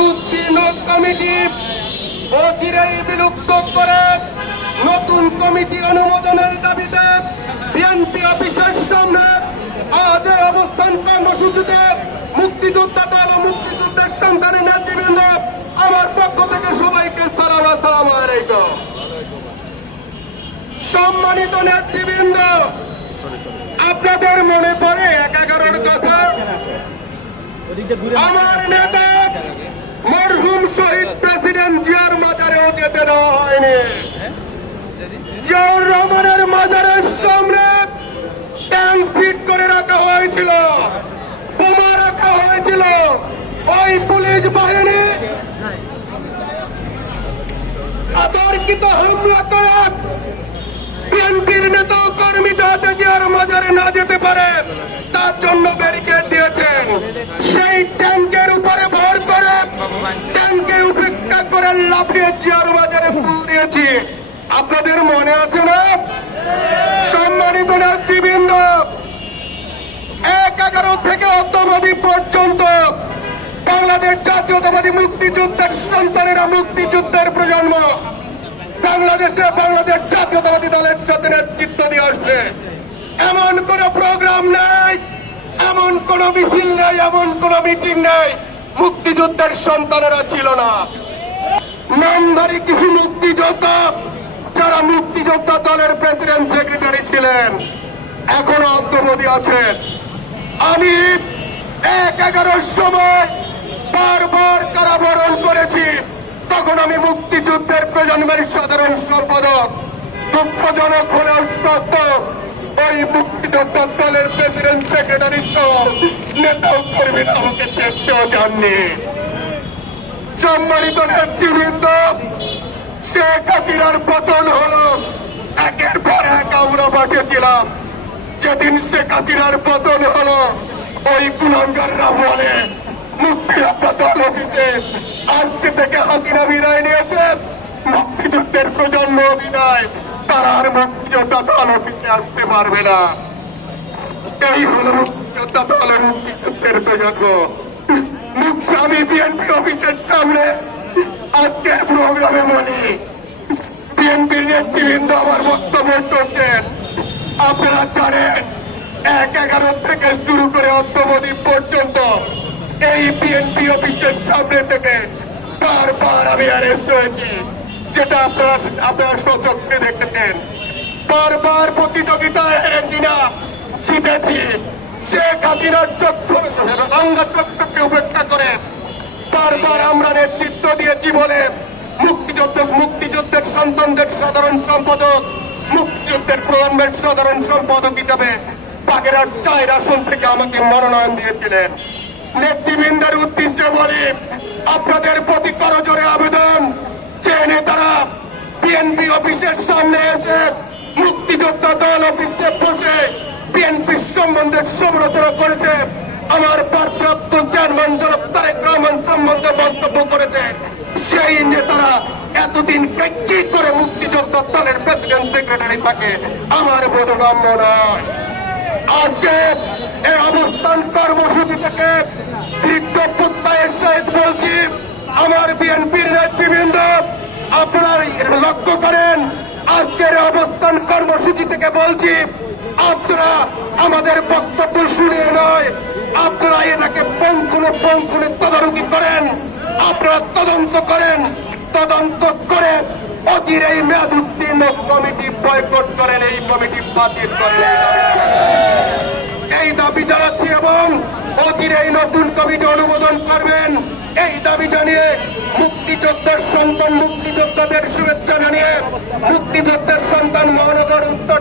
মেয়াদউদ্দিন committee অচিরেই বিলুপ্ত করে নতুন কমিটি অনুমোদনের দাবিতে বিএনপি অফিসের সামনে আজ অবস্থান কর্মসূচিতে মুক্তিযোদ্ধা দল ও মুক্তিযুদ্ধের সন্তানের নেতৃবৃন্দ আমার পক্ষ থেকে সবাইকে সালাম, আসসালামু আলাইকুম। সম্মানিত নেতৃবৃন্দ, আপনাদের মনে পড়ে 11-11 কথা? আমার নেতা মরহুম শহীদ প্রেসিডেন্ট জিয়ার মাজারেও যেতে দেওয়া হয়নি। জিয়াউর রহমানের মাজারের সামনে ট্যাঙ্ক ফিট করে রাখা হয়েছিল, বোমা রাখা হয়েছিল। ওই পুলিশ বাহিনী অতর্কিত হামলা করে বিএনপির নেতা কর্মীদের হাতে জিয়ার মাজারে না যেতে পারে তার জন্য ব্যারিকেড দিয়েছেন। সেই ট্যাঙ্কের উপরে ভর করে ট্যাঙ্কে উপেক্ষা করে লাফিয়ে জিয়ার মাজারে ফুল দিয়েছি। আপনাদের মনে আছে না? সম্মানিত নেতৃবৃন্দ, 1-11 থেকে অদ্যাবধি পর্যন্ত বাংলাদেশ জাতীয়তাবাদী মুক্তিযুদ্ধের সন্তানেরা মুক্তিযুদ্ধের প্রজন্ম বাংলাদেশে বাংলাদেশ জাতীয়তাবাদী দলের সাথে নেতৃত্ব দিয়ে আসছে। এমন কোন প্রোগ্রাম নেই, এমন কোন মিছিল নেই, এমন কোন মিটিং নেই মুক্তিযুদ্ধের সন্তানেরা ছিল না। নামধারী কিছু মুক্তিযোদ্ধা যারা মুক্তিযোদ্ধা দলের প্রেসিডেন্ট সেক্রেটারি ছিলেন এখনো অদ্যাবধি আছেন। আমি 1-11 সময় বারবার কারাবরণ করেছি, তখন আমি মুক্তিযুদ্ধের প্রজন্মের সাধারণ সম্পাদক। দুঃখজনক হলেও সত্য, ওই মুক্তিযোদ্ধা দলের প্রেসিডেন্ট সেক্রেটারি সহ নেতা কর্মীরা আমাকে দেখতেও যাননি। সম্মানিত নেতৃবৃন্দ, শেখ হাসিনার পতন হলো, একের পর এক আমরা বাঁচেছিলাম। যেদিন শেখ হাসিনার পতন হলো, ওই কুলাঙ্গাররা বলে মুক্তিযোদ্ধা দল অফিসে আজকে থেকে হাসিনা বিদায় নিয়েছে, মুক্তিযুদ্ধের প্রজন্ম বিদায়, তারা আর মুক্তিযোদ্ধা দল অফিসে আসতে পারবে না। এই হলো মুক্তিযোদ্ধা দলের মুক্তিযুদ্ধের প্রজন্ম। আমি বিএনপি অফিসের সামনে আজকের প্রোগ্রামে বলি, বিএনপির নেতৃবৃন্দ আমার বক্তব্য শুনছেন। আপনারা জানেন 1-11 থেকে শুরু করে অদ্যাবধি পর্যন্ত এই বিএনপি অফিসের সামনে থেকে বারবার আমি অ্যারেস্ট হয়েছি, যেটা আপনারা সচক্ষে দেখতেছেন। বারবার প্রতিযোগিতায় হেরে কিনা জিতেছি। শেখ হাসিনার অঙ্গচক্ষুকে উপেক্ষা করে বারবার আমরা নেতৃত্ব দিয়েছি বলে মুক্তিযুদ্ধের সন্তানদের সাধারণ সম্পাদক, মুক্তিযুদ্ধের প্রজন্মের সাধারণ সম্পাদক হিসাবে বাগেরহাট 4 আসন থেকে আমাকে মনোনয়ন দিয়েছিলেন। নেতৃবৃন্দের উদ্দেশ্যে বলি, আপনাদের প্রতি করজোরে আবেদন, যে নেতারা বিএনপি অফিসের সামনে এসে মুক্তিযোদ্ধা দল অফিসে বসে বিএনপির সম্বন্ধে সমালোচনা করেছে, আমার ভারপ্রাপ্ত চেয়ারম্যান জনাব তারেক রহমান সম্বন্ধে মন্তব্য করেছে, সেই নেতারা এতদিন কি করে মুক্তিযোদ্ধা দলের প্রেসিডেন্ট সেক্রেটারি থাকে আমার বোধগম্য নয়। আজকে এই অবস্থান কর্মসূচি থেকে তীব্র প্রত্যয়ের সহিত বলছি, আমার বিএনপির নেতৃবৃন্দ আপনারা লক্ষ্য করেন, আজকের অবস্থান কর্মসূচি থেকে বলছি, আপনারা আমাদের বক্তব্য শুনে নয়, আপনারা এটাকে পঙ্কুনে তদারকি করেন, আপনারা তদন্ত করেন, তদন্ত করে অধীর এই মেয়াদউত্তীর্ণ কমিটি বয়কট করেন, এই কমিটি বাতিল করেন, এই দাবি জানাচ্ছি। এবং অধীর এই নতুন কমিটি অনুমোদন করবেন এই দাবি জানিয়ে মুক্তিযোদ্ধার সন্তান মুক্তিযোদ্ধাদের শুভেচ্ছা জানিয়ে মুক্তিযোদ্ধার সন্তান মহানগর উত্তর